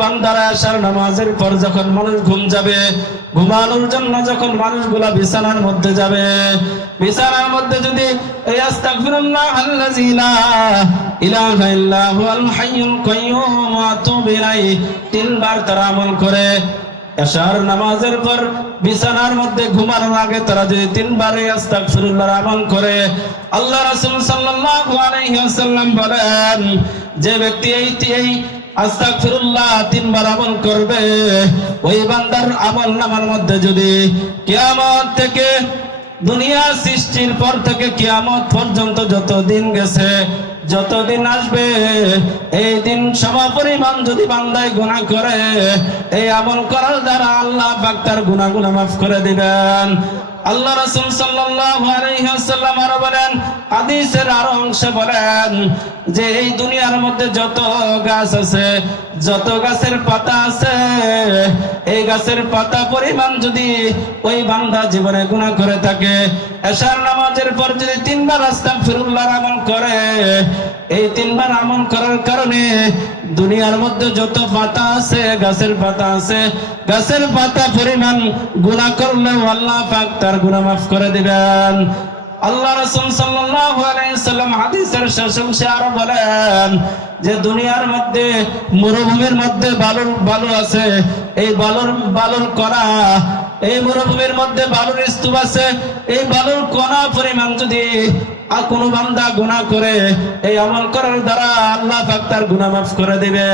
বান্দারা আসার নামাজের পর যখন মানুষ ঘুম যাবে, ঘুমানোর জন্য যখন মানুষগুলা বিছানার মধ্যে যাবে, বিছানার মধ্যে যদি এই আস্তাগফিরুল্লাহ আল্লাযী লা ইলাহা ইল্লা হুয়াল হাইয়ুল কাইয়্যুম ওয়া আতুবু ইলাইহি তিনবার তারা আমল করে, এশার নামাজের পর বিছানার মধ্যে ঘুমানোর আগে তারা যদি তিনবার এই আস্তাগফিরুল্লাহর আমল করে, আল্লাহ রাসূল সাল্লাল্লাহু আলাইহি ওয়াসাল্লাম বলেন, যে ব্যক্তি এই আস্তাগফিরুল্লাহ তিনবার আমল করবে, ওই বান্দার আমল নামার মধ্যে যদি কিয়ামত থেকে, দুনিয়া সৃষ্টির পর থেকে কিয়ামত পর্যন্ত যত দিন গেছে, যত দিন আসবে, এই দিন সমপরিমাণ যদি বান্দায় গুনাহ করে, এই আমল করার দ্বারা আল্লাহ পাক তার গুনাহগুলো মাফ করে দিবেন। আল্লাহ রাসূল সাল্লাল্লাহু আলাইহি ওয়াসাল্লাম আরো বলেন, হাদিসের আরো অংশে বলেন যে এই দুনিয়ার মধ্যে যত গাছ আছে, যত গাছের পাতা আছে, এই গাছের পাতা পরিমাণ যদি ওই বান্দা জীবনে গুনাহ করে থাকে, এশার নামাজের পর যদি তিনবার আস্তাগফিরুল্লাহর আমল করে, এই তিনবার আমল করার কারণে দুনিয়ার মধ্যে যত পাতা আছে, গাছের পাতা আছে, গাছের পাতা পরিমাণ গুনাহ করলেও আল্লাহ পাক তার গুনাহ মাফ করে দিবেন। আল্লাহ রাসূল সাল্লাল্লাহু আলাইহি ওয়াসাল্লাম হাদিসের শেষ অংশে আরো বলেন যে দুনিয়ার মধ্যে মরুভূমির মধ্যে বালু আছে, এই বালুর কণা, এই মরুভূমির মধ্যে বালুর স্তূপ আছে, এই বালুর কণা পরিমাণ যদি আর কোন বান্দা গুনাহ করে, এই আমল করার দ্বারা আল্লাহ পাক তার গুনাহ মাফ করে দিবে।